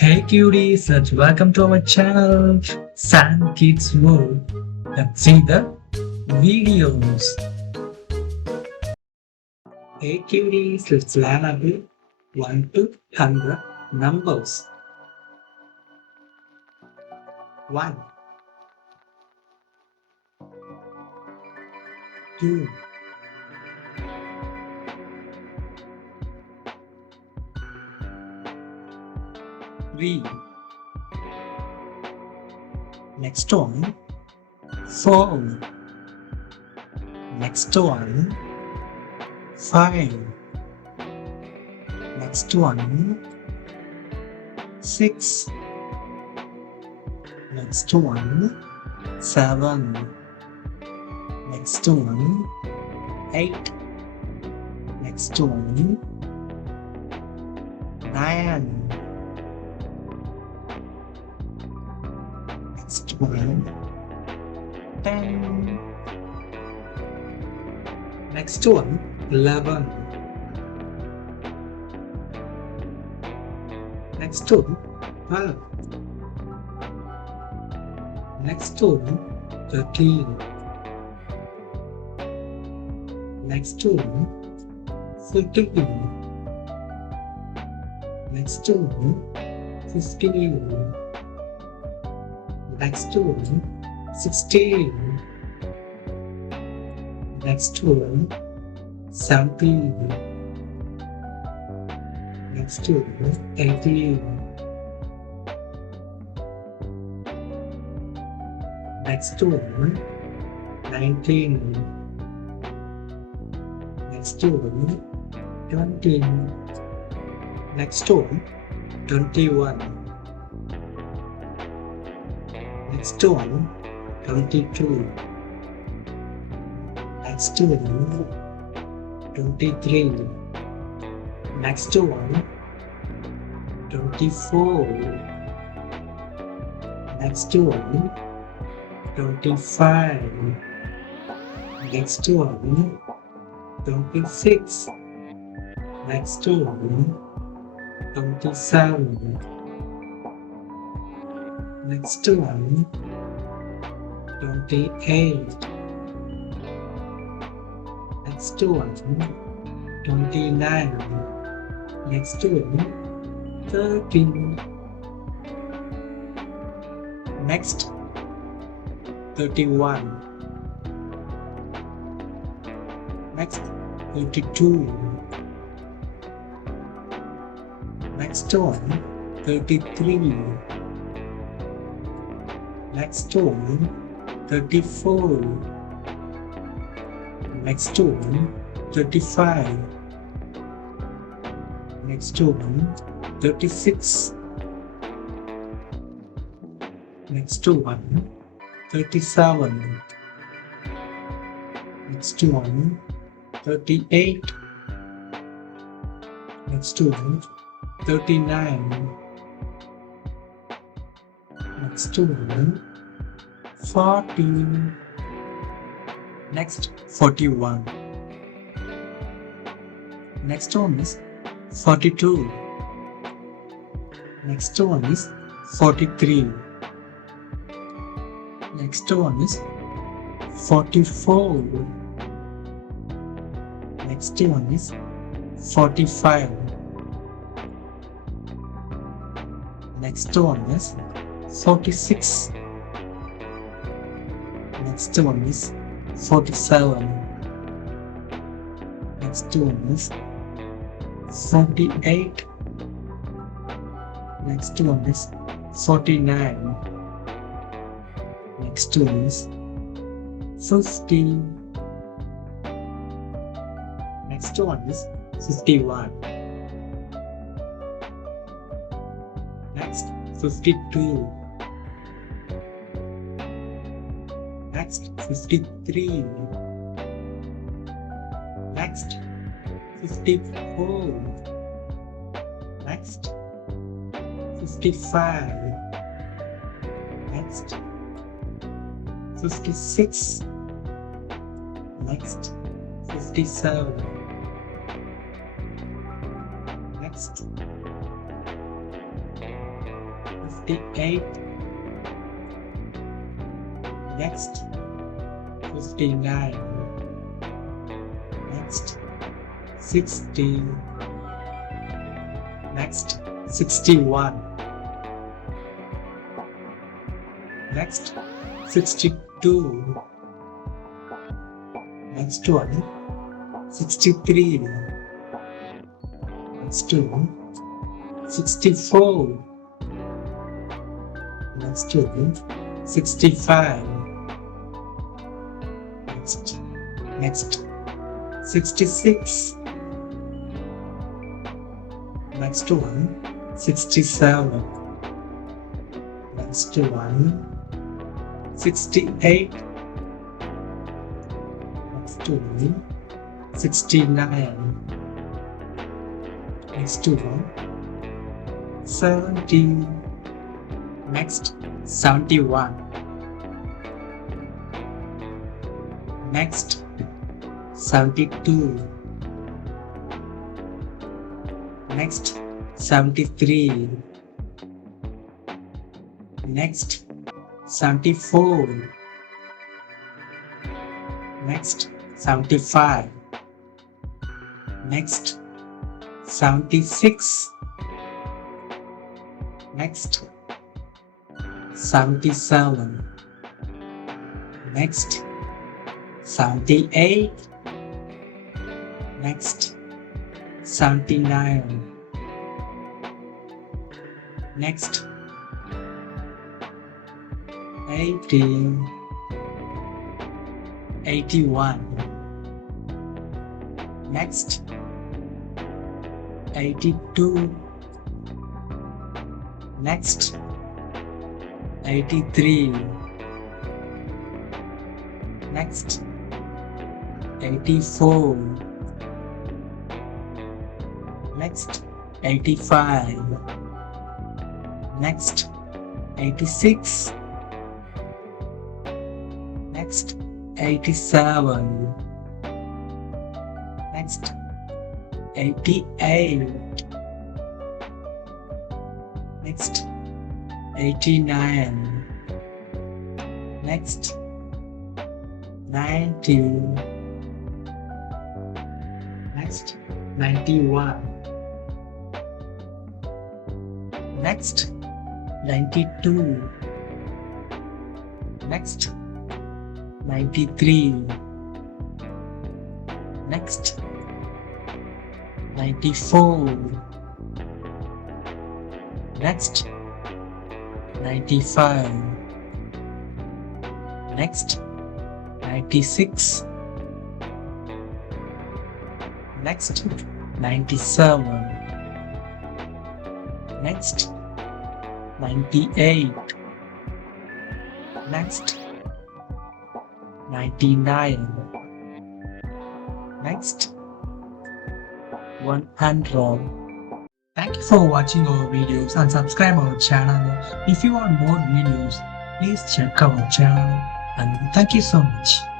Hey cuties, welcome to our channel, San Kids World. Let's see the videos. Hey cuties, let's learn a bit 1 to 100 numbers. 1, 2, 3. Next one, 4. Next one, 5. Next one, 6. Next one, 7. Next one, 8. Next one, 9. Next one, 10. Next one, 11. Next one, 12. Next one, 13. Next one, 14. Next one, 15. Next one, 16. Next one, 17. Next one, 18. Next one, 19. Next one, 20. Next one, 21. Next one, 22. Next one, 23. Next one, 24. Next one, 25. Next one, 26. Next one, 27. Next one, 28. Next one, 29. Next one, 30. Next, 31. Next, 32. Next one, 33. Next one, 34. Next one, 35. Next one, 36. Next one, 37. Next one, 38. Next one, 39. Next one, 40. Next, 41. Next one is 42. Next one is 43. Next one is 44. Next one is 45. Next one is 46. Next one is 47. Next one is 48. Next one is 49. Next one is 50. Next one is 51. Next, 52. Next, 53. Next, 54. Next, 55. Next, 56. Next, 57. Next, 58. Next, 59. Next, 60. Next, 61. Next, 62. Next one, 63. Next one, 64. Next one, 65. Next, 66. Next one, 67. Next one, 68. Next one, 69. Next one, 70. Next, 71. Next, 72. Next, 73. Next, 74. Next, 75. Next, 76. Next, 77. Next, 78. Next, 79. Next, 80. 81. Next, 82. Next, 83. Next, 84. Next, 85. Next, 86. Next, 87. Next, 88. Next, 89. Next, 90. Next, 91. Next, 92. Next, 93. Next, 94. Next, 95. Next, 96. Next, 97. Next, 98. Next, 99. Next, 100. Thank you for watching our videos and subscribe our channel. If you want more videos, please check our channel and thank you so much.